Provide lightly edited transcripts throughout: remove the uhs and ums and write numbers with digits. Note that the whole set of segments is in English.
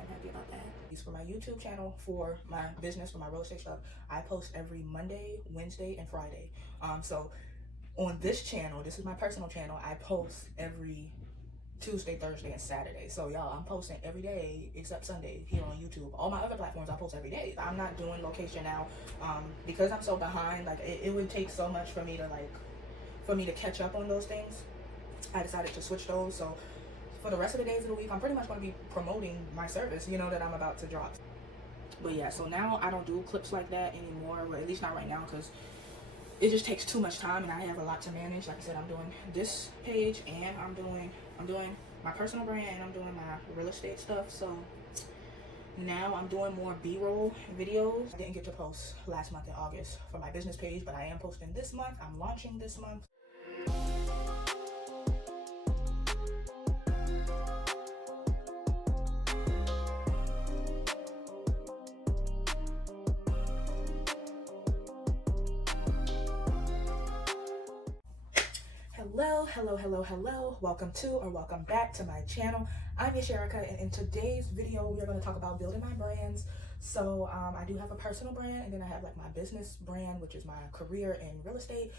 I'm happy about that. For my YouTube channel, for my business, for my real estate stuff, I post every Monday, Wednesday, and Friday. So on this channel, this is my personal channel, I post every Tuesday, Thursday, and Saturday. So y'all, I'm posting every day except Sunday here on YouTube. All my other platforms I post every day. I'm not doing location now because I'm so behind. Like it would take so much for me to catch up on those things. I decided to switch those. So for the rest of the days of the week, I'm pretty much going to be promoting my service, that I'm about to drop. But yeah, so now I don't do clips like that anymore, or at least not right now, because it just takes too much time and I have a lot to manage. Like I said, I'm doing this page and I'm doing my personal brand and I'm doing my real estate stuff. So now I'm doing more B-roll videos. I didn't get to post last month in August for my business page, but I am posting this month. I'm launching this month. Hello. Welcome to or welcome back to my channel. I'm Yasharika, and in today's video, we are going to talk about building my brands. So I do have a personal brand, and then I have like my business brand, which is my career in real estate.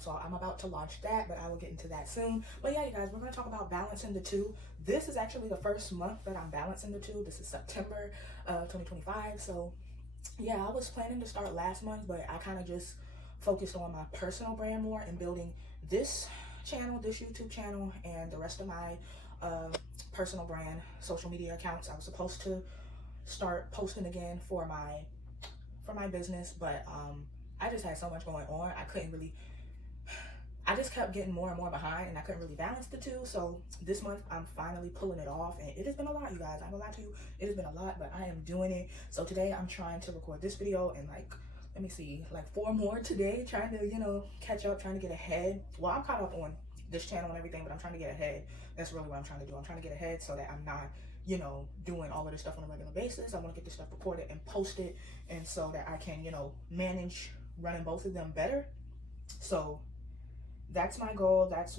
So I'm about to launch that, but I will get into that soon. But yeah, you guys, we're going to talk about balancing the two. This is actually the first month that I'm balancing the two. This is September 2025. So yeah, I was planning to start last month, but I kind of just focused on my personal brand more and building this channel, this YouTube channel, and the rest of my personal brand social media accounts. I was supposed to start posting again for my business, but I just had so much going on. I just kept getting more and more behind, and I couldn't really balance the two. So this month I'm finally pulling it off, and it has been a lot, you guys. I'm gonna lie to you, it has been a lot, but I am doing it. So today I'm trying to record this video and let me see, 4 more today, trying to, catch up, trying to get ahead. Well, I'm caught up on this channel and everything, but I'm trying to get ahead. That's really what I'm trying to do. I'm trying to get ahead so that I'm not, doing all of this stuff on a regular basis. I want to get this stuff recorded and posted, and so that I can, manage running both of them better. So that's my goal. That's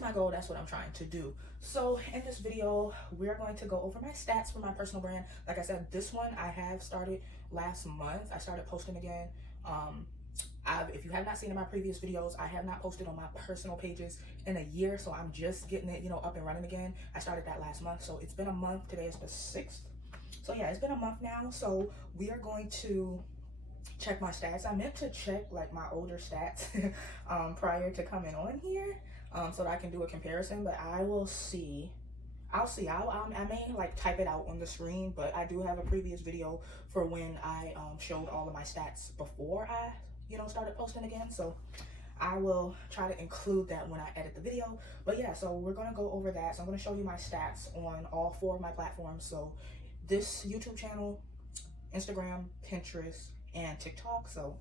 my goal. That's what I'm trying to do. So in this video, we're going to go over my stats for my personal brand. Like I said, this one I have started last month. I started posting again. If you have not seen in my previous videos, I have not posted on my personal pages in a year. So I'm just getting it, up and running again. I started that last month. So it's been a month. Today is the 6th. So yeah, it's been a month now. So we are going to check my stats. I meant to check my older stats prior to coming on here so that I can do a comparison, but I will see. I may type it out on the screen, but I do have a previous video for when I showed all of my stats before I started posting again. So I will try to include that when I edit the video. But yeah, so we're gonna go over that. So I'm gonna show you my stats on all 4 of my platforms. So this YouTube channel, Instagram, Pinterest, and TikTok. So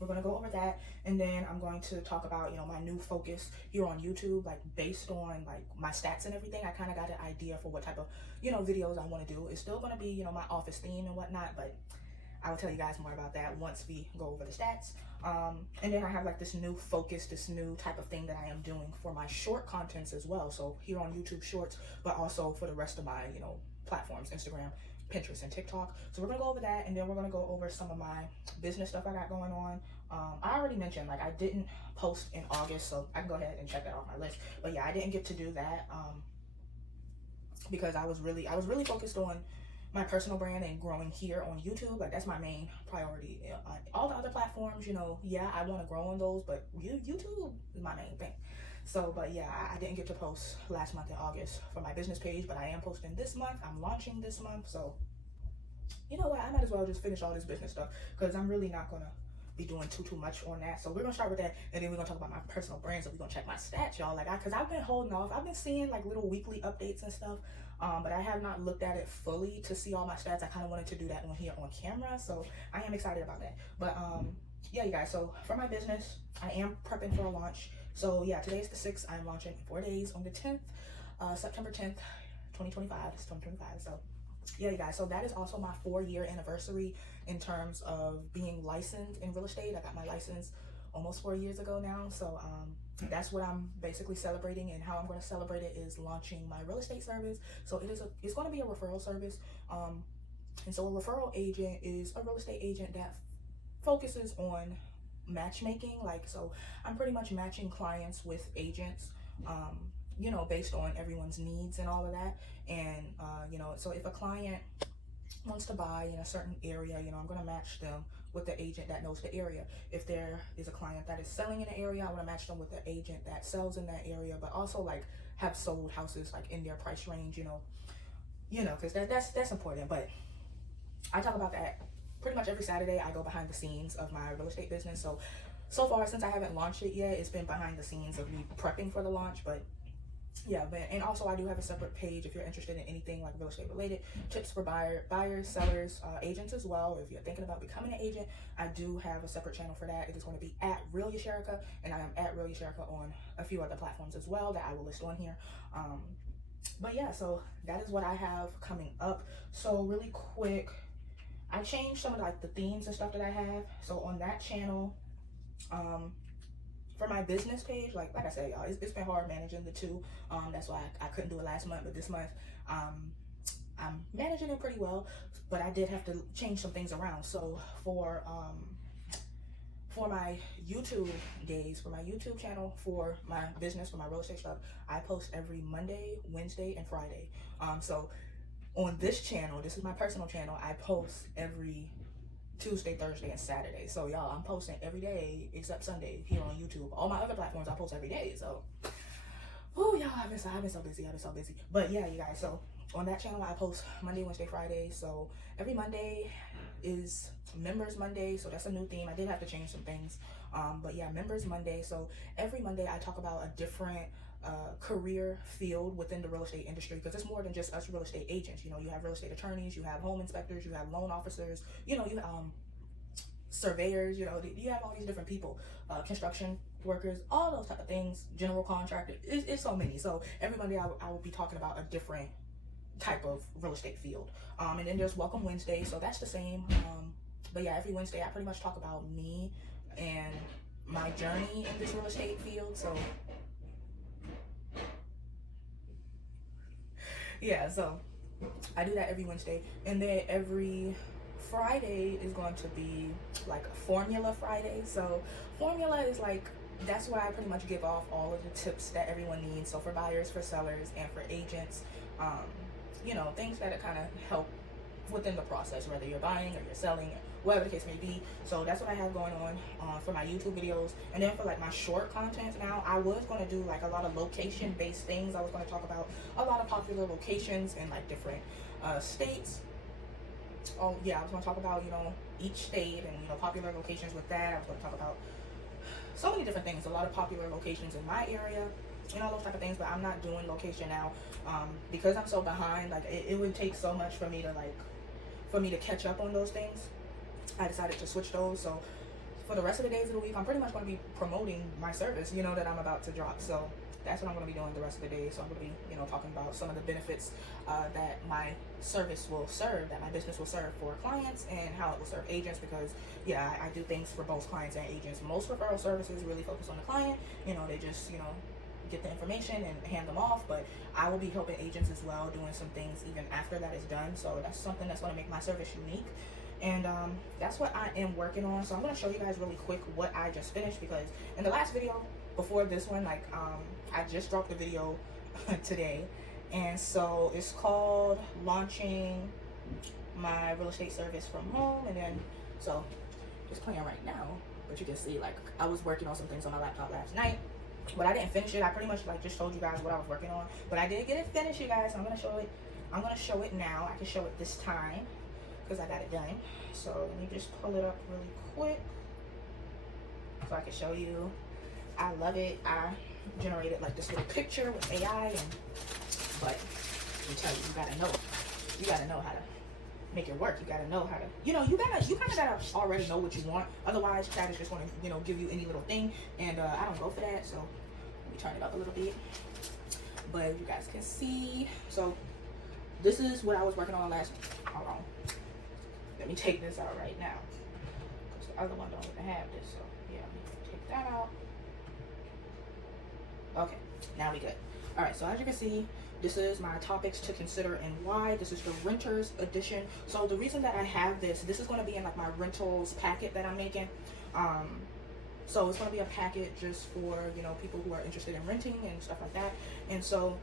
we're going to go over that, and then I'm going to talk about my new focus here on YouTube, based on my stats and everything. I kind of got an idea for what type of videos I want to do. It's still going to be my office theme and whatnot, but I will tell you guys more about that once we go over the stats. And then I have this new focus, this new type of thing that I am doing for my short contents as well. So here on YouTube Shorts, but also for the rest of my platforms, Instagram, Pinterest, and TikTok. So we're gonna go over that, and then we're gonna go over some of my business stuff I got going on. I already mentioned I didn't post in August, so I can go ahead and check that off my list. But yeah, I didn't get to do that because I was really focused on my personal brand and growing here on YouTube. That's my main priority. All the other platforms, yeah, I want to grow on those, but YouTube is my main thing. So, but yeah, I didn't get to post last month in August for my business page, but I am posting this month. I'm launching this month. So, you know what? I might as well just finish all this business stuff because I'm really not going to be doing too much on that. So we're going to start with that, and then we're going to talk about my personal brand. So we're going to check my stats, y'all. Because I've been holding off. I've been seeing little weekly updates and stuff, but I have not looked at it fully to see all my stats. I kind of wanted to do that on here on camera. So I am excited about that. But yeah, you guys. So for my business, I am prepping for a launch. So yeah, today is the 6th. I'm launching in 4 days on the 10th, September 10th, 2025. It's 2025. So yeah, you guys. So that is also my 4-year anniversary in terms of being licensed in real estate. I got my license almost 4 years ago now. So that's what I'm basically celebrating, and how I'm going to celebrate it is launching my real estate service. So it's going to be a referral service. And so a referral agent is a real estate agent that focuses on matchmaking. Like, so I'm pretty much matching clients with agents, you know, based on everyone's needs and all of that. And you know, so if a client wants to buy in a certain area, you know, I'm going to match them with the agent that knows the area. If there is a client that is selling in an area, I want to match them with the agent that sells in that area, but also like have sold houses like in their price range, you know, because that's important. But I talk about that pretty much every Saturday. I go behind the scenes of my real estate business. So far, since I haven't launched it yet, it's been behind the scenes of me prepping for the launch. But yeah, and also I do have a separate page if you're interested in anything like real estate related, tips for buyers, sellers, agents as well. If you're thinking about becoming an agent, I do have a separate channel for that. It is going to be at Real Yasherika, and I am at Real Yasherika on a few other platforms as well that I will list on here. But yeah, so that is what I have coming up. So really quick, I changed some of like the themes and stuff that I have. So on that channel, for my business page, like I said, y'all, it's been hard managing the two. That's why I couldn't do it last month, but this month I'm managing it pretty well. But I did have to change some things around. So for my YouTube days, for my YouTube channel, for my business, for my real estate stuff, I post every Monday, Wednesday, and Friday. So on this channel, this is my personal channel, I post every Tuesday, Thursday, and Saturday. So y'all, I'm posting every day except Sunday here on YouTube. All my other platforms I post every day. So, oh y'all, I've been so busy. But yeah, you guys. So on that channel, I post Monday, Wednesday, Friday. So every Monday is Members Monday. So that's a new theme. I did have to change some things. But yeah, Members Monday. So every Monday I talk about a different career field within the real estate industry, because it's more than just us real estate agents. You know, you have real estate attorneys, you have home inspectors, you have loan officers, you know, you surveyors, you know, you have all these different people, construction workers, all those type of things, general contractor. It's so many. So every Monday I will be talking about a different type of real estate field. And then there's Welcome Wednesday, so that's the same. But yeah, every Wednesday I pretty much talk about me and my journey in this real estate field. So yeah, so I do that every Wednesday. And then every Friday is going to be like a Formula Friday. So Formula is like, that's where I pretty much give off all of the tips that everyone needs. So for buyers, for sellers, and for agents, you know, things that kind of help within the process, whether you're buying or you're selling, or whatever the case may be. So that's what I have going on for my YouTube videos. And then for like my short content now, I was going to do like a lot of location based things. I was going to talk about a lot of popular locations in like different states. Oh yeah, I was going to talk about, you know, each state and, you know, popular locations with that. I was going to talk about so many different things, a lot of popular locations in my area and all those type of things. But I'm not doing location now because I'm so behind. Like it would take so much for me to catch up on those things. I decided to switch those. So for the rest of the days of the week, I'm pretty much going to be promoting my service, you know, that I'm about to drop. So that's what I'm going to be doing the rest of the day. So I'm going to be, you know, talking about some of the benefits that my service will serve, that my business will serve for clients, and how it will serve agents. Because yeah, I do things for both clients and agents. Most referral services really focus on the client. You know, they just, you know, get the information and hand them off. But I will be helping agents as well, doing some things even after that is done. So that's something that's going to make my service unique. And that's what I am working on. So I'm going to show you guys really quick what I just finished, because in the last video before this one, like I just dropped the video today. And so it's called Launching My Real Estate Service from Home. And then, so it's playing right now, but you can see like I was working on some things on my laptop last night, but I didn't finish it. I pretty much like just told you guys what I was working on, but I did get it finished, you guys. So I'm going to show it. I'm going to show it now. I can show it this time because I got it done. So let me just pull it up really quick so I can show you. I love it. I generated like this little picture with AI, but let me tell you, you gotta know how to make it work. You gotta know how to, you kind of gotta already know what you want. Otherwise, Chat is just gonna, you know, give you any little thing, and I don't go for that. So let me turn it up a little bit, but you guys can see. So this is what I was working on last. Hold on. Let me take this out right now, because the other one don't even have this. So yeah, let me take Okay, now we good. All right, so as you can see, this is my topics to consider and why. This is the renters edition. So the reason that I have this is going to be in like my rentals packet that I'm making. So it's going to be a packet just for, you know, people who are interested in renting and stuff like that. And so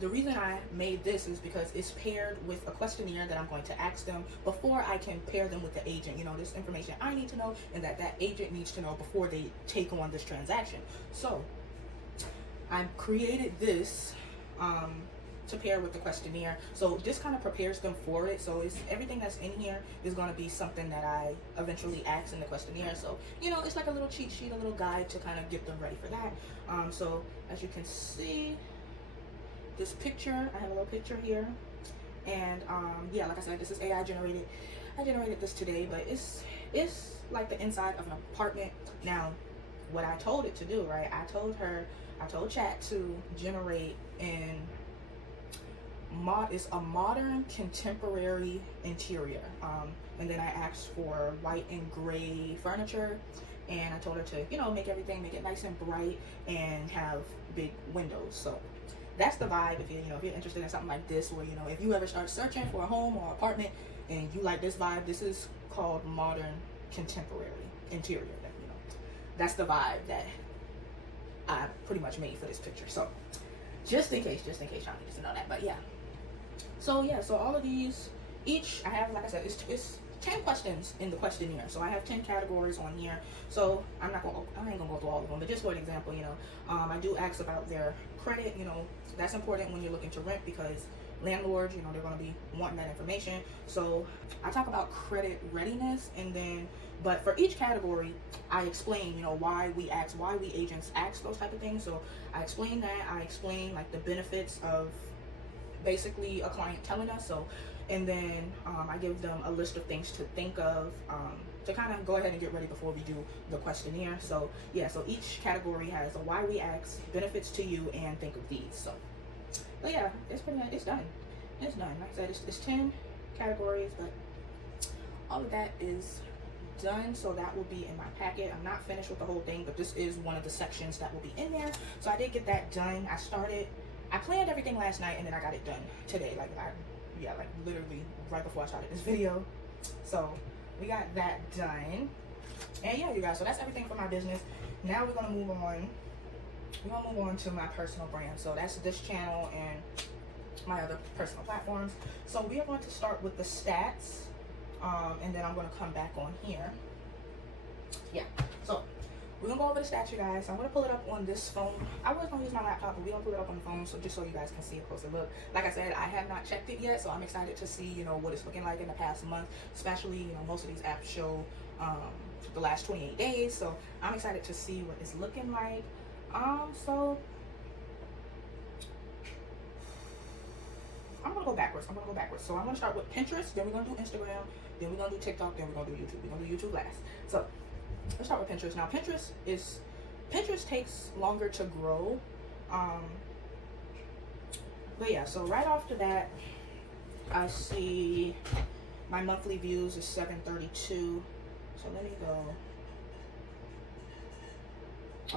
the reason I made this is because it's paired with a questionnaire that I'm going to ask them before I can pair them with the agent. You know, this information I need to know and that agent needs to know before they take on this transaction. So I created this to pair with the questionnaire. So this kind of prepares them for it. So it's everything that's in here is going to be something that I eventually ask in the questionnaire. So, you know, it's like a little cheat sheet, a little guide to kind of get them ready for that. So as you can see, this picture, I have a little picture here. And yeah, like I said, this is AI generated. I generated this today, but it's like the inside of an apartment. Now, what I told it to do, right? I told Chat to generate it's a modern contemporary interior. And then I asked for white and gray furniture, and I told her to, you know, make it nice and bright and have big windows. So that's the vibe. If you're interested in something like this, where, you know, if you ever start searching for a home or apartment and you like this vibe, this is called modern contemporary interior. You know, that's the vibe that I pretty much made for this picture. So just in case y'all need to know that. But yeah. So yeah, so all of these, each I have, like I said, it's 10 questions in the questionnaire. So I have 10 categories on here. So I ain't gonna go through all of them, but just for an example, you know, I do ask about their credit. You know, that's important when you're looking to rent, because landlords, you know, they're going to be wanting that information. So I talk about credit readiness, and then, but for each category, I explain, you know, why we agents ask those type of things. So I explain that. I explain like the benefits of basically a client telling us. So, and then I give them a list of things to think of, to kind of go ahead and get ready before we do the questionnaire. So yeah, so each category has a why we ask, benefits to you, and think of these. So, but yeah, it's pretty much, it's done. Like I said, it's 10 categories, but all of that is done. So that will be in my packet. I'm not finished with the whole thing, but this is one of the sections that will be in there. So I did get that done. I planned everything last night, and then I got it done today. Like literally right before I started this video. So we got that done. And yeah, you guys, so that's everything for my business. Now we're gonna move on. We're gonna move on to my personal brand. So that's this channel and my other personal platforms. So we are going to start with the stats, and then I'm going to come back on here. Yeah, so we're gonna go over the stats, you guys. So I'm gonna pull it up on this phone. I was gonna use my laptop, but we're gonna pull it up on the phone, so just so you guys can see a closer look. Like I said, I have not checked it yet, so I'm excited to see, you know, what it's looking like in the past month. Especially, you know, most of these apps show the last 28 days, so I'm excited to see what it's looking like. So I'm gonna go backwards. So I'm gonna start with Pinterest, then we're gonna do Instagram, then we're gonna do TikTok, then we're gonna do YouTube. We're gonna do YouTube last. So let's start with Pinterest. Now Pinterest takes longer to grow. But yeah, so right off the bat, I see my monthly views is 732. So let me go.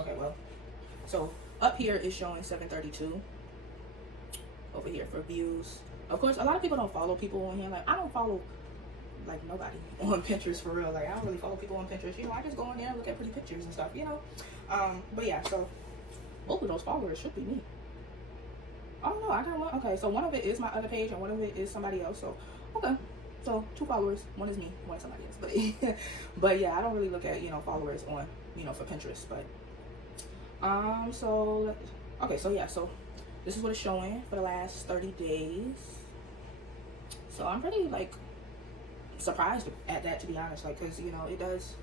Okay, well, so up here is showing 732 over here for views. Of course, a lot of people don't follow people on here. Like, I don't follow like nobody on Pinterest for real. Like, I don't really follow people on Pinterest. You know, I just go on there and look at pretty pictures and stuff, you know. But yeah, so both of those followers should be me. Oh no, I got one. Okay, so one of it is my other page and one of it is somebody else. So okay, so 2 followers. One is me, one is somebody else. But but yeah, I don't really look at, you know, followers on, you know, for Pinterest. But so okay, so yeah, so this is what it's showing for the last 30 days. So I'm pretty like surprised at that, to be honest, like, because, you know, it does,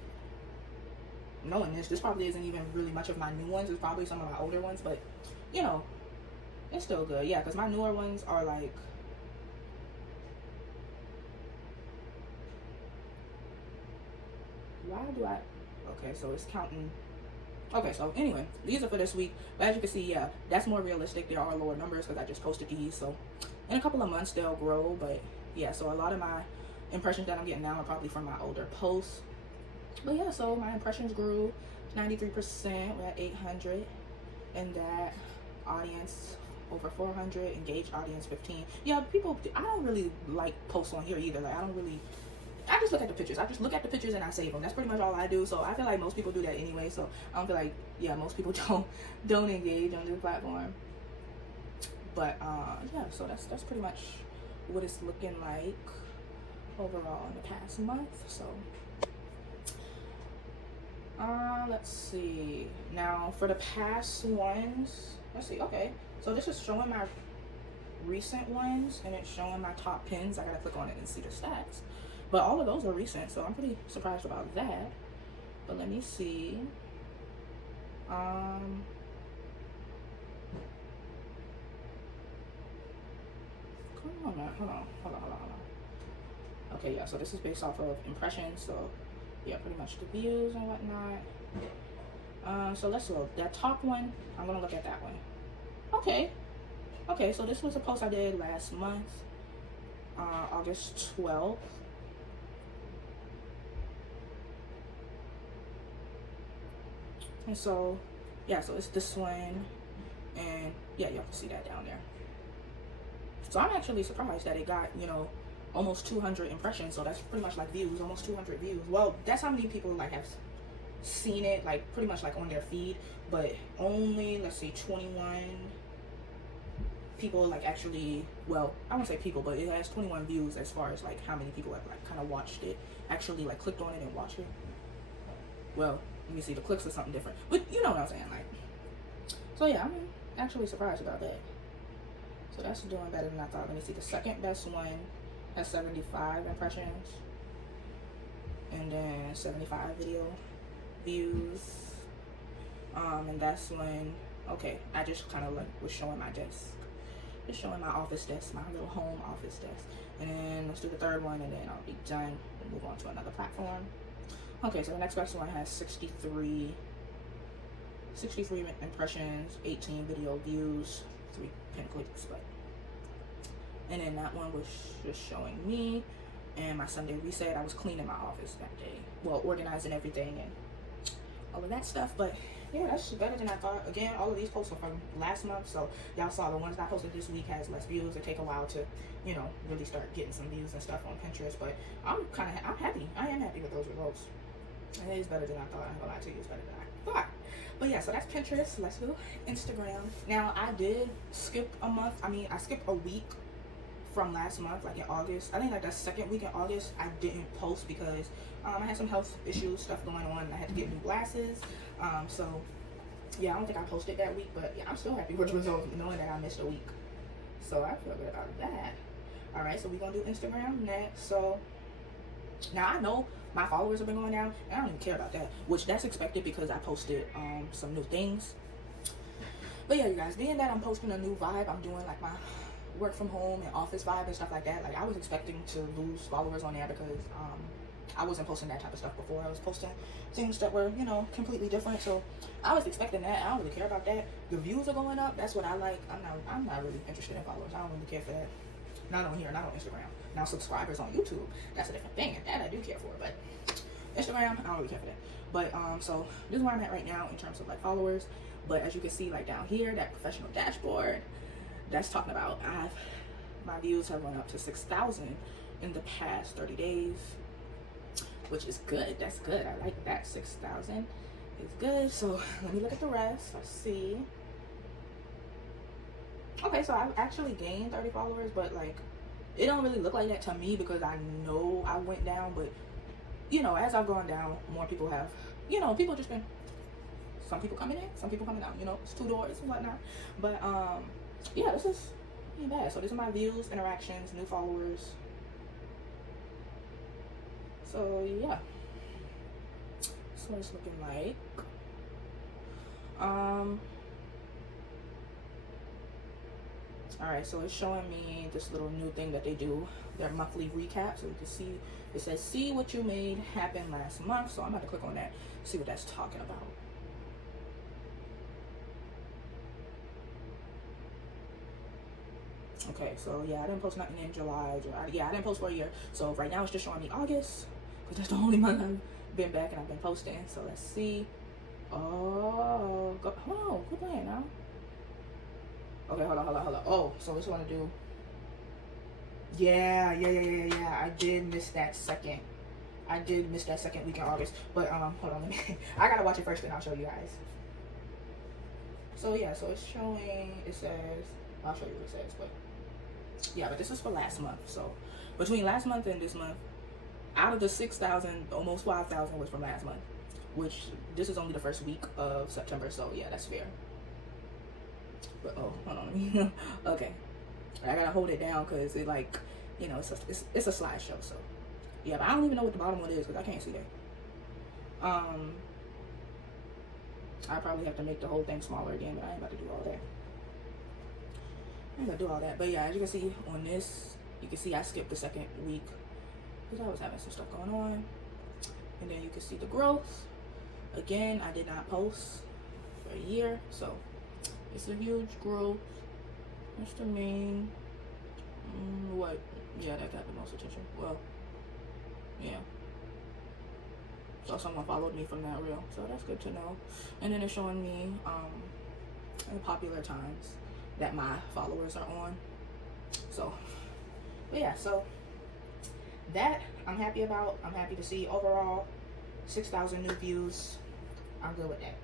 knowing this probably isn't even really much of my new ones. It's probably some of my older ones, but you know, it's still good. Yeah, because my newer ones are like, okay, so it's counting. Okay, so anyway, these are for this week. But as you can see, yeah, that's more realistic. There are lower numbers because I just posted these. So in a couple of months, they'll grow. But yeah, so a lot of my impressions that I'm getting now are probably from my older posts. But yeah, so my impressions grew 93%. We're at 800. and that audience over 400, engaged audience 15. Yeah, people, I don't really like posts on here either. Like, I just look at the pictures. I just look at the pictures and I save them. That's pretty much all I do. So I feel like most people do that anyway. So I don't feel like, yeah, most people don't engage on this platform. But yeah, so that's pretty much what it's looking like overall in the past month. So let's see. Now for the past ones, let's see. Okay, so this is showing my recent ones and it's showing my top pins. I gotta click on it and see the stats. But all of those are recent, so I'm pretty surprised about that. But let me see. Come on, man. Hold on. Okay, yeah, so this is based off of impressions, so yeah, pretty much the views and whatnot. So let's look. That top one, I'm gonna look at that one. Okay, so this was a post I did last month, August 12th. And so, yeah, so it's this one, and yeah, y'all can see that down there. So I'm actually surprised that it got, you know, almost 200 impressions. So that's pretty much like views, almost 200 views. Well, that's how many people like have seen it, like pretty much like on their feed. But only, let's see, 21 people like actually, well, I won't say people, but it has 21 views as far as like how many people have like kind of watched it, actually like clicked on it and watched it. Well, let me see, the clicks are something different, but you know what I'm saying, like. So yeah, I'm actually surprised about that. So that's doing better than I thought. Let me see, the second best one has 75 impressions, and then 75 video views. And that's when, okay, I just kind of like was showing my desk, just showing my office desk, my little home office desk. And then let's do the third one, and then I'll be done and move on to another platform. Okay, so the next best one has 63 impressions, 18 video views, 3 pin clicks, but. And then that one was just showing me and my Sunday reset. I was cleaning my office that day, well, organizing everything and all of that stuff. But yeah, that's better than I thought. Again, all of these posts are from last month, so y'all saw the ones that I posted this week has less views. It take a while to, you know, really start getting some views and stuff on Pinterest. But I'm happy. I am happy with those results. And it is better than I thought. I'm gonna lie to you, it's better than I thought. But yeah, so that's Pinterest. Let's do Instagram. Now I did skip a month. I skipped a week from last month, like in August. I think like that second week in August, I didn't post because I had some health issues, stuff going on, and I had to get new glasses. So yeah, I don't think I posted that week, but yeah, I'm still happy with the results, knowing that I missed a week. So I feel good about that. All right, so we're gonna do Instagram next. So now I know my followers have been going down, and I don't even care about that, which that's expected because I posted some new things. But yeah, you guys, being that I'm posting a new vibe, I'm doing like my work from home and office vibe and stuff like that. Like I was expecting to lose followers on there because I wasn't posting that type of stuff before. I was posting things that were, you know, completely different. So I was expecting that. I don't really care about that. The views are going up. That's what I like. I'm not really interested in followers. I don't really care for that. Not on here, not on Instagram. Now subscribers on YouTube, that's a different thing, and that I do care for. But Instagram, I don't really care for that. But so this is where I'm at right now in terms of like followers. But as you can see, like down here, that professional dashboard, that's talking about my views have went up to 6,000 in the past 30 days, which is good. That's good. I like that. 6,000 is good. So let me look at the rest. Let's see. Okay, so I've actually gained 30 followers, but like it don't really look like that to me because I know I went down. But you know, as I've gone down, more people have, you know, people just been, some people coming in, some people coming out, you know, it's 2 doors and whatnot. But yeah, this is ain't bad. So these are my views, interactions, new followers. So yeah, that's what it's looking like. All right, so it's showing me this little new thing that they do, their monthly recap. So you can see, it says, see what you made happen last month. So I'm about to click on that, see what that's talking about. Okay, so yeah, I didn't post nothing in July. Yeah, I didn't post for a year. So right now it's just showing me August, because that's the only month I've been back and I've been posting. So let's see. Oh, go. Hold on, quit playing now. Okay, hold on. Oh, so what you want to do? Yeah. I did miss that second. I did miss that second week in August. But hold on, let me. I gotta watch it first, then I'll show you guys. So yeah, so it's showing. It says. I'll show you what it says, but yeah, but this is for last month. So between last month and this month, out of the 6,000, almost 5,000 was from last month, which this is only the first week of September. So yeah, that's fair. But oh, hold on. Okay, I gotta hold it down because it, like, you know, it's a slideshow. So yeah, but I don't even know what the bottom one is because I can't see that. I probably have to make the whole thing smaller again, but I ain't about to do all that. But yeah, as you can see on this, you can see I skipped the second week because I was having some stuff going on. And then you can see the growth. Again, I did not post for a year, so it's a huge growth. That's the main, what? Yeah, that got the most attention. Well, yeah. So someone followed me from that reel, so that's good to know. And then it's showing me the popular times that my followers are on. So, but yeah, so that I'm happy about. I'm happy to see overall 6,000 new views. I'm good with that.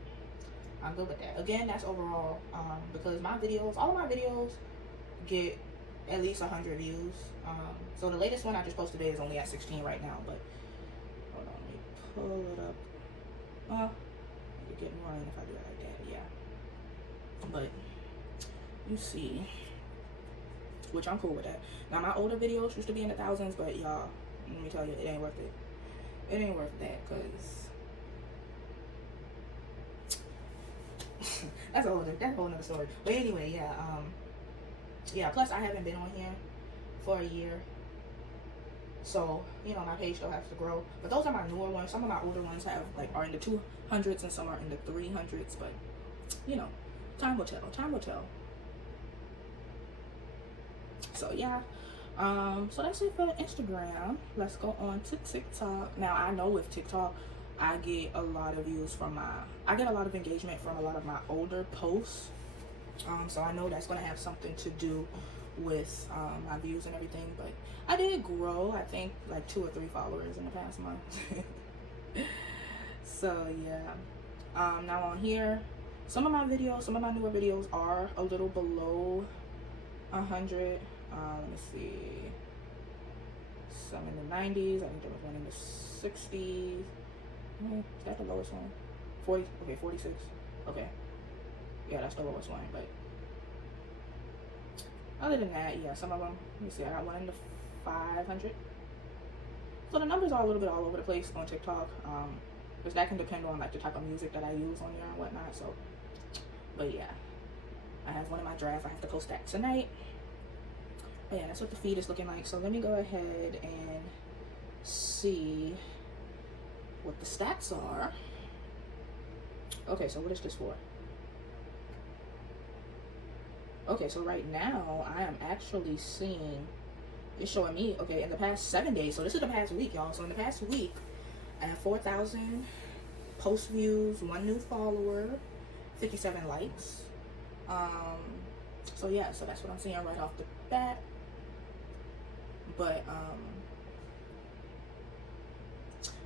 Again, that's overall, because my videos, all of my videos get at least 100 views. So the latest one I just posted today is only at 16 right now, but hold on, let me pull it up. I could get more in if I do it like that, yeah. But you see, which I'm cool with that. Now my older videos used to be in the thousands, but y'all, let me tell you, it ain't worth it. It ain't worth that, cause that's a whole nother story. But anyway, yeah. Plus I haven't been on here for a year, so you know my page still has to grow. But those are my newer ones. Some of my older ones are in the 200s and some are in the 300s. But you know, time will tell. So yeah, so that's it for Instagram. Let's go on to TikTok. Now I know with TikTok, I get a lot of views from I get a lot of engagement from a lot of my older posts. So I know that's gonna have something to do with my views and everything. But I did grow, I think, like 2 or 3 followers in the past month. So yeah. Now on here, some of my newer videos are a little below 100. Let me see. Some in the 90s. I think there was one in the 60s. Is that the lowest one? 40. Okay, 46. Okay. Yeah, that's the lowest one. But other than that, yeah, some of them. Let me see. I got one in the 500. So the numbers are a little bit all over the place on TikTok. Because that can depend on like the type of music that I use on there and whatnot. So, but yeah, I have one in my draft. I have to post that tonight. But yeah, that's what the feed is looking like. So let me go ahead and see what the stats are. Okay, so what is this for? Okay, so right now I am actually seeing, it's showing me, okay, in the past 7 days, so this is the past week, y'all. So in the past week, I have 4,000 post views, 1 new follower, 57 likes. So yeah, so that's what I'm seeing right off the bat. But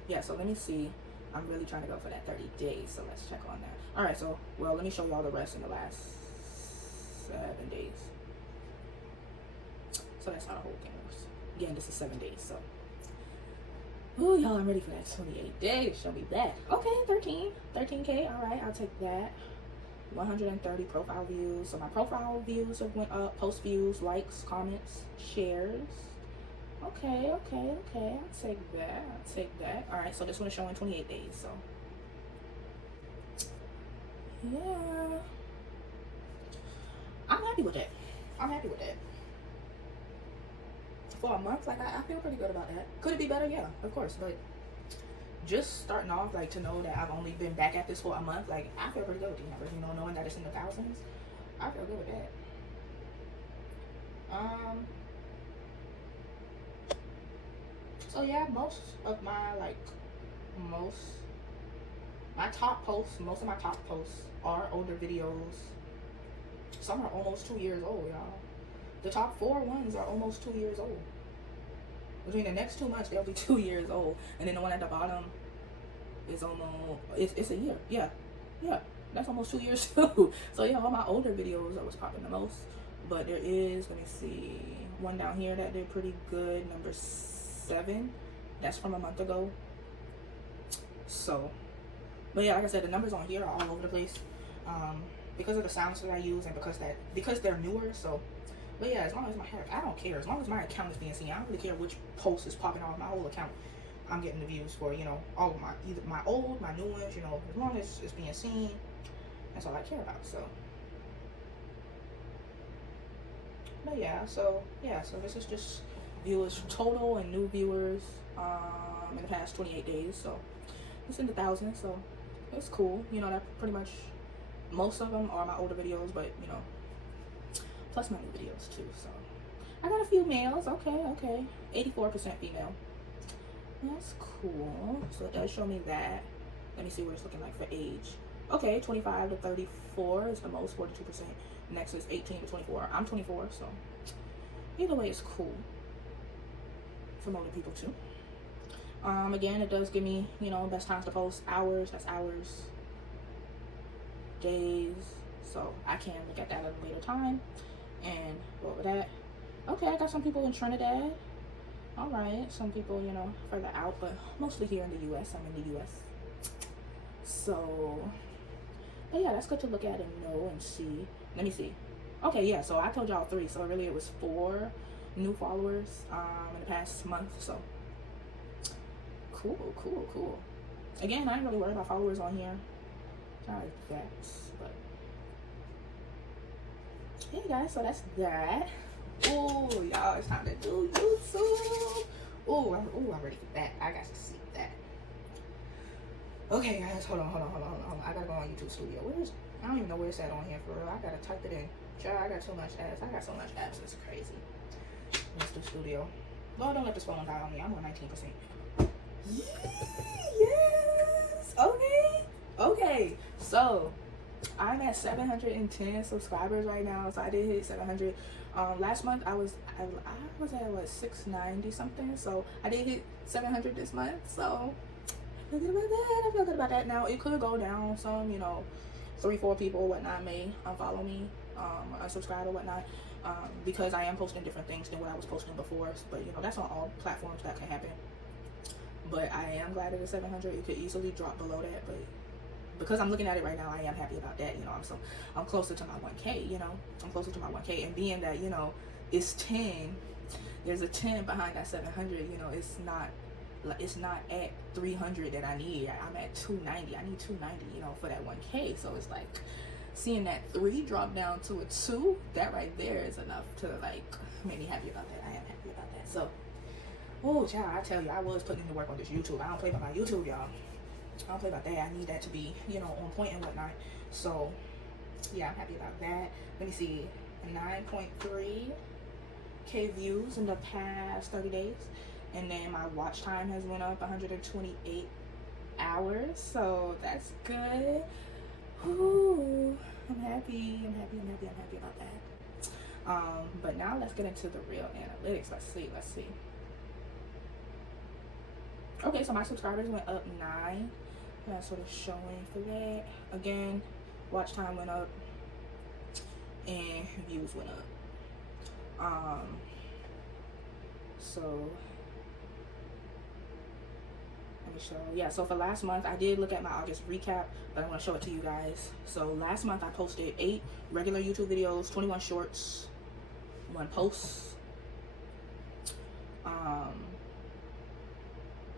yeah, so let me see. I'm really trying to go for that 30 days, so let's check on that. All right, so well, let me show y'all the rest in the last 7 days. So that's how the whole thing works. Again, this is 7 days, so oh y'all, I'm ready for that. 28 days. Show me that. Okay, 13K. All right, I'll take that. 130 profile views. So my profile views have went up. Post views, likes, comments, shares. Okay. I'll take that. All right, so this one is showing 28 days. So yeah, I'm happy with that. For a month, like I feel pretty good about that. Could it be better? Yeah, of course. But just starting off, like, to know that I've only been back at this for a month, like, I feel pretty good with these numbers. You know, knowing that it's in the thousands, I feel good with that. So yeah, most of my My top posts, most of my top posts are older videos. Some are almost 2 years old, y'all. The top 4 ones are almost 2 years old. Between the next 2 months, they'll be 2 years old. And then the one at the bottom is almost, it's a year. Yeah. That's almost 2 years too. So yeah, all my older videos are what's popping the most. But there is, let me see, one down here that did pretty good, number 7. That's from a month ago. So, but yeah, like I said, the numbers on here are all over the place. Because of the sounds that I use and because they're newer. So, but yeah, as long as I don't care. As long as my account is being seen, I don't really care which post is popping off my whole account. I'm getting the views for, you know, all of either my old, my new ones, you know, as long as it's being seen, that's all I care about. So, but yeah, so this is just viewers total and new viewers in the past 28 days. So it's in the thousands, so it's cool. You know, that pretty much, most of them are my older videos, but you know, plus my new videos too. So I got a few males. Okay, 84% female. That's cool. So it does show me that. Let me see what it's looking like for age. Okay, 25 to 34 is the most, 42%. Next is 18 to 24. I'm 24, so either way, it's cool. Some older people too. Again, it does give me, you know, best times to post, hours. That's hours, days. So I can look at that at a later time and go over that. Okay, I got some people in Trinidad. All right, some people, you know, further out, but mostly here in the U.S. I'm in the U.S. So, but yeah, that's good to look at and know and see. Let me see. Okay, yeah, so I told y'all 3, so really it was 4 new followers in the past month. So cool. Again, I ain't really worried about followers on here. Not like that, but yeah, guys, so that's that. Oh, y'all, it's time to do YouTube. Oh, I'm ready for that. I got to see that. Okay, guys, hold on. I gotta go on YouTube Studio. I don't even know where it's at on here for real. I gotta type it in. Child, I got too much apps. I got so much apps. It's crazy. Let's do Studio. Lord, don't let this phone die on me. I'm on 19%. Yes. Okay. So I'm at 710 subscribers right now. So I did hit 700. Last month I was at what, 690 something. So I did hit 700 this month. So I feel good about that. Now it could go down some, you know, 3-4 people whatnot may unfollow me, unsubscribe or whatnot, because I am posting different things than what I was posting before. But you know, that's on all platforms, that can happen. But I am glad it is 700. It could easily drop below that, but because I'm looking at it right now, I am happy about that. You know, I'm closer to my 1K. You know, I'm closer to my 1K, and being that, you know, it's 10. There's a 10 behind that 700. You know, it's not at 300 that I need. I'm at 290. I need 290. You know, for that 1K. So it's like seeing that 3 drop down to a 2. That right there is enough to like make me happy about that. I am happy about that. So, oh, child, I tell you, I was putting in the work on this YouTube. I don't play by my YouTube, y'all. I don't play about that. I need that to be, you know, on point and whatnot. So yeah, I'm happy about that. Let me see, 9.3K views in the past 30 days, and then my watch time has went up 128 hours. So that's good. Ooh, I'm happy about that. But now let's get into the real analytics. Let's see. Okay, so my subscribers went up 9. That's sort of showing for that. Again, watch time went up and views went up. So let me show. Yeah, so for last month I did look at my August recap, but I want to show it to you guys. So last month I posted 8 regular YouTube videos, 21 shorts, 1 post.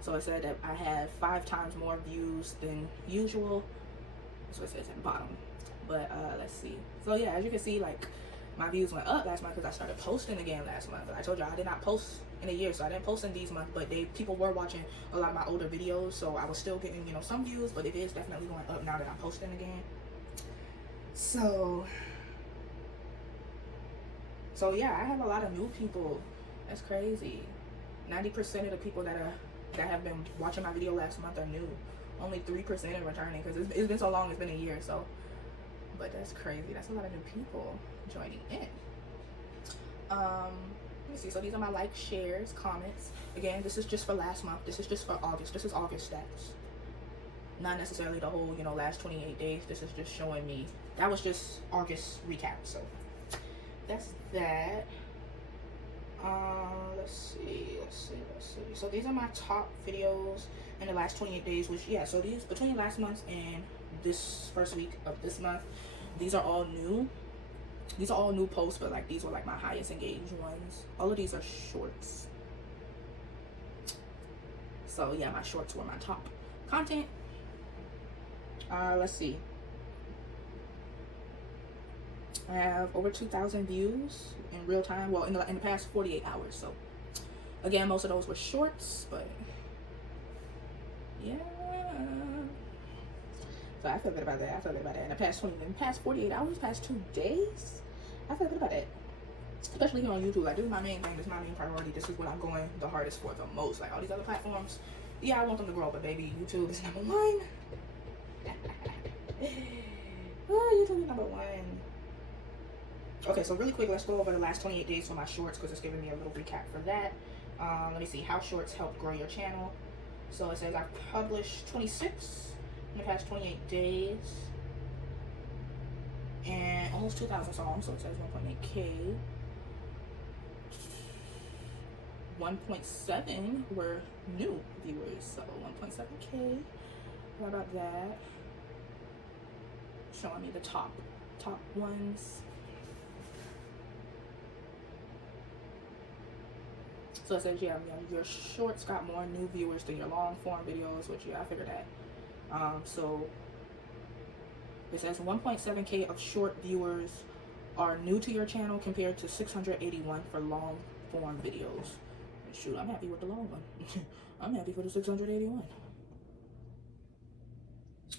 So it said that I had 5 times more views than usual. That's what it says at the bottom. But let's see. So yeah, as you can see, like my views went up last month because I started posting again last month. But I told you I did not post in a year, so I didn't post in these months. But people were watching a lot of my older videos, so I was still getting, you know, some views. But it is definitely going up now that I'm posting again. So yeah, I have a lot of new people. That's crazy. 90% of the people that have been watching my video last month are new. only 3% in returning, because it's been so long. It's been a year. So, but that's crazy. That's a lot of new people joining in. Let me see. So these are my likes, shares, comments. Again, this is just for last month. This is just for August. This is August stats. Not necessarily the whole, last 28 days. This is just showing me. That was just August recap. So that's that. Let's see. So these are my top videos in the last 28 days, which, yeah, so these between last month and this first week of this month, these are all new. These are all new posts, but like these were like my highest engaged ones. All of these are shorts. So yeah, my shorts were my top content. Let's see. I have over 2,000 views in real time. Well, in the past 48 hours. So again, most of those were shorts, but yeah. So I feel good about that. In the past 48 hours, past 2 days, I feel good about that. Especially here on YouTube. Like, this is my main thing. This is my main priority. This is what I'm going the hardest for the most. Like, all these other platforms, yeah, I want them to grow, but baby, YouTube is number one. Oh, YouTube is number one. Okay, so really quick, let's go over the last 28 days for my shorts, because it's giving me a little recap for that. Let me see how shorts help grow your channel. So it says I've published 26 in the past 28 days and almost 2,000 songs. So it says 1.8K. 1.7 were new viewers, so 1.7K. What about that? Showing me the top ones. So it says, yeah, your shorts got more new viewers than your long form videos, which, yeah, I figured that. So it says 1.7K of short viewers are new to your channel compared to 681 for long form videos. Shoot, I'm happy with the long one. I'm happy for the 681.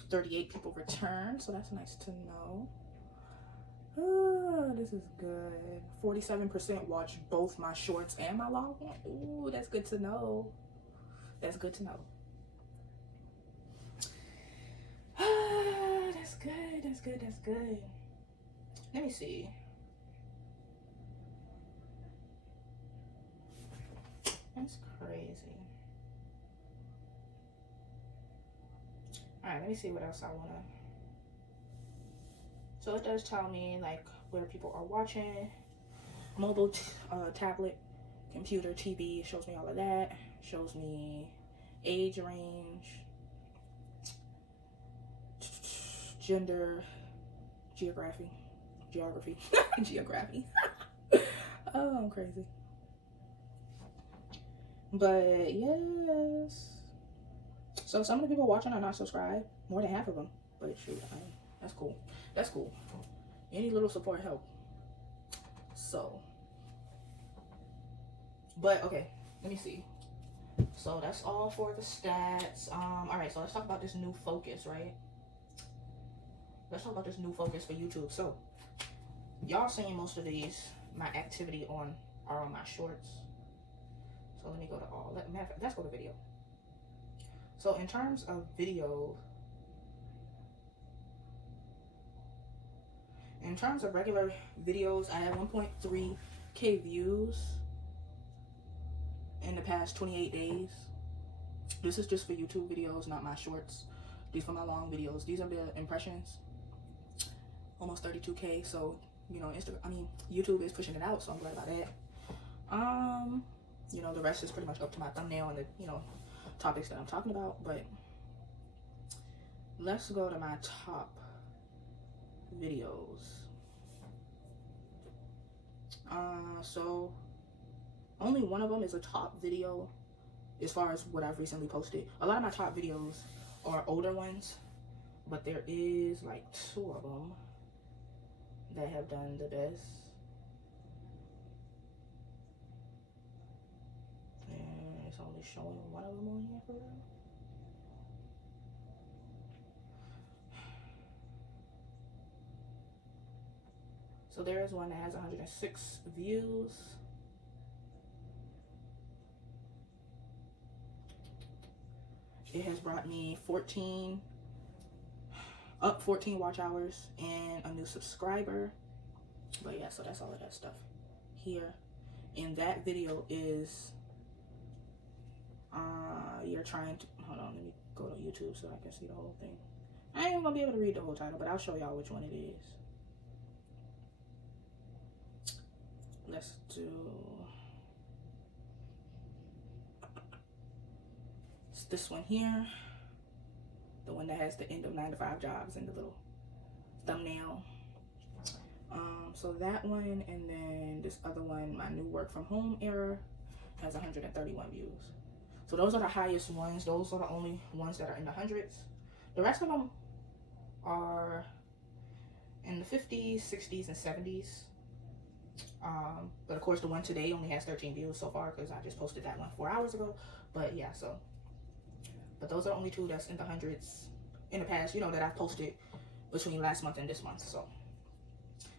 38 people returned, so that's nice to know. Oh, this is good. 47% watched both my shorts and my long one. Ooh, that's good to know. That's good to know. That's good. Let me see. That's crazy. Alright, let me see what else I want to. So it does tell me like where people are watching. Mobile, tablet, computer, TV. It shows me all of that. Shows me age range, gender, geography. Geography. Oh, I'm crazy. But yes. So some of the people watching are not subscribed. More than half of them. But shoot, that's cool. That's cool. Any little support help. So. But okay, let me see. So that's all for the stats. Alright, so let's talk about this new focus, right? Let's talk about this new focus for YouTube. So y'all seeing most of these, my activity are on my shorts. So let me go to all. Let's go to video. So in terms of video, in terms of regular videos, I have 1.3K views in the past 28 days. This is just for YouTube videos, not my shorts. These are my long videos. These are the impressions. Almost 32K. So, YouTube is pushing it out, so I'm glad about that. The rest is pretty much up to my thumbnail and the, topics that I'm talking about. But let's go to my top videos. So only one of them is a top video as far as what I've recently posted. A lot of my top videos are older ones, but there is like 2 of them that have done the best. And it's only showing one of them on here for real. So there is one that has 106 views. it has brought me 14 watch hours and a new subscriber. But yeah, so that's all of that stuff here. And that video is you're trying to, hold on, let me go to YouTube so I can see the whole thing. I ain't gonna be able to read the whole title, but I'll show y'all which one it is. Let's do, it's this one here, the one that has the end of 9 to 5 jobs in the little thumbnail. So that one, and then this other one, my new work from home era, has 131 views. So those are the highest ones. Those are the only ones that are in the hundreds. The rest of them are in the 50s, 60s, and 70s. But of course the one today only has 13 views so far because I just posted that one 4 hours ago. But yeah, so, but those are only 2 that's in the hundreds in the past, you know, that I've posted between last month and this month. So,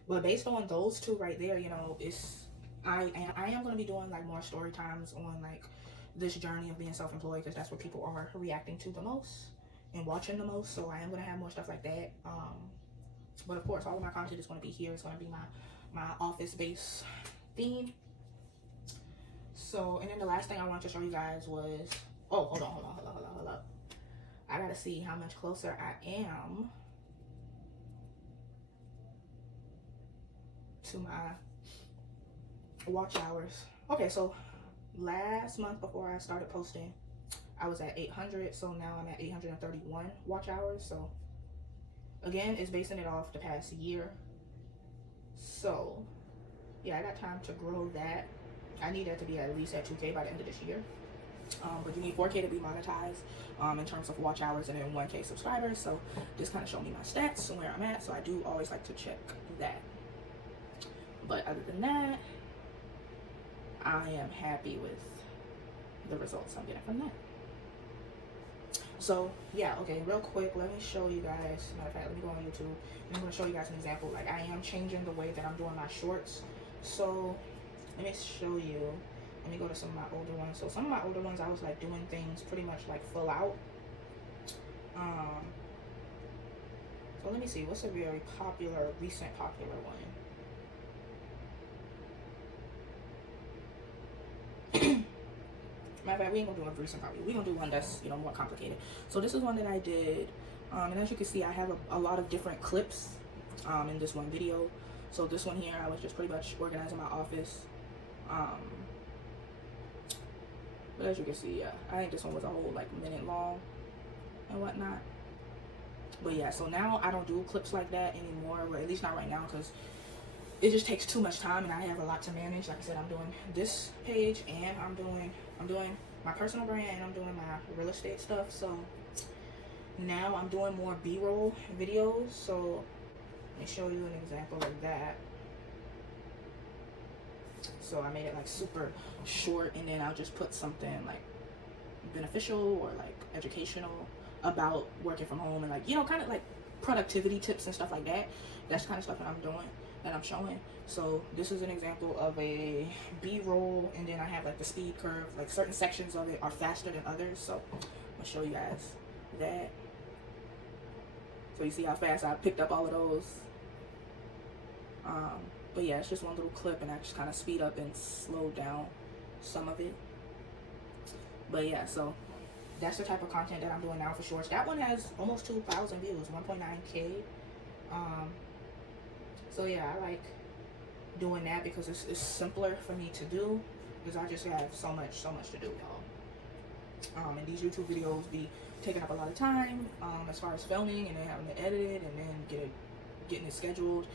but based on those 2 right there, you know, it's, I am going to be doing like more story times on like this journey of being self-employed, because that's what people are reacting to the most and watching the most. So I am going to have more stuff like that. But of course all of my content is going to be here. It's going to be my office-based theme. So, and then the last thing I wanted to show you guys was, oh, hold on. I gotta see how much closer I am to my watch hours. Okay, so last month before I started posting, I was at 800. So now I'm at 831 watch hours. So again, it's basing it off the past year. So yeah, I got time to grow that. I need that to be at least at 2K by the end of this year. But you need 4K to be monetized in terms of watch hours, and then 1K subscribers. So this kind of showed me my stats and where I'm at. So I do always like to check that. But other than that, I am happy with the results I'm getting from that. So yeah, okay, real quick, let me show you guys. Matter of fact, let me go on YouTube and I'm going to show you guys an example. Like, I am changing the way that I'm doing my shorts. So let me show you. Let me go to some of my older ones. So some of my older ones, I was like doing things pretty much like full out. So let me see, what's a very popular, recent popular one? Matter of fact, we ain't gonna do a recent popular. We're gonna do one that's, you know, more complicated. So this is one that I did, and as you can see, I have a lot of different clips in this one video. So this one here, I was just pretty much organizing my office. But as you can see, yeah, I think this one was a whole like minute long and whatnot. But yeah, so now I don't do clips like that anymore, or at least not right now, because it just takes too much time and I have a lot to manage. Like I said, I'm doing this page and I'm doing my personal brand and I'm doing my real estate stuff. So now I'm doing more B-roll videos. So let me show you an example of that. So I made it like super short, and then I'll just put something like beneficial or like educational about working from home, and like, you know, kind of like productivity tips and stuff like that. That's kind of stuff that I'm doing, that I'm showing. So this is an example of a B-roll, and then I have like the speed curve, like certain sections of it are faster than others. So I'll show you guys that. So you see how fast I picked up all of those. But yeah, it's just one little clip, and I just kind of speed up and slow down some of it. But yeah, so that's the type of content that I'm doing now for shorts. That one has almost 2,000 views, 1.9K. So yeah, I like doing that because it's simpler for me to do, because I just have so much to do, y'all. And these YouTube videos be taking up a lot of time, as far as filming and then having to edit it and then getting it scheduled.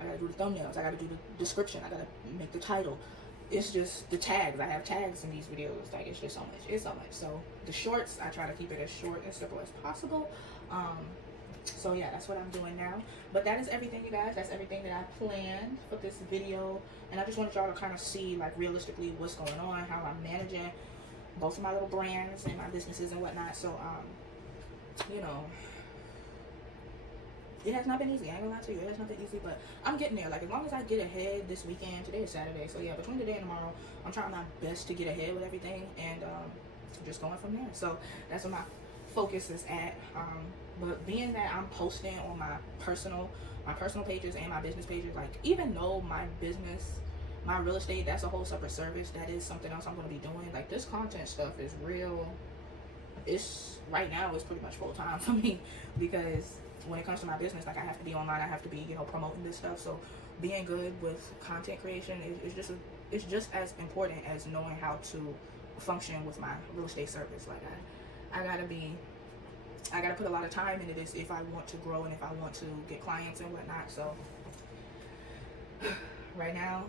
I gotta do the thumbnails, I gotta do the description, I gotta make the title. It's just the tags. I have tags in these videos. Like, it's just so much. It's so much. So the shorts, I try to keep it as short and simple as possible. So yeah, that's what I'm doing now. But that is everything, you guys. That's everything that I planned for this video. And I just wanted y'all to kind of see, like, realistically what's going on, how I'm managing both of my little brands and my businesses and whatnot. So, you know, it has not been easy. I ain't gonna lie to you, it has not been easy, but I'm getting there. Like, as long as I get ahead this weekend, today is Saturday, so yeah, between today and tomorrow, I'm trying my best to get ahead with everything, and just going from there. So that's what my focus is at. But being that I'm posting on my personal pages and my business pages, like, even though my business, my real estate, that's a whole separate service, that is something else I'm going to be doing. Like, this content stuff is real. It's right now, it's pretty much full time for me, because when it comes to my business, like, I have to be online, I have to be, you know, promoting this stuff. So being good with content creation is just as important as knowing how to function with my real estate service. Like, I gotta put a lot of time into this if I want to grow and if I want to get clients and whatnot. So right now,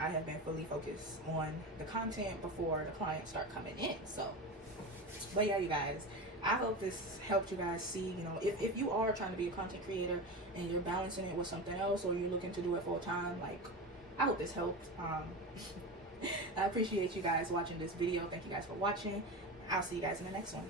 I have been fully focused on the content before the clients start coming in. So, but yeah, you guys, I hope this helped you guys see, you know, if you are trying to be a content creator and you're balancing it with something else, or you're looking to do it full time, like, I hope this helped. I appreciate you guys watching this video. Thank you guys for watching. I'll see you guys in the next one.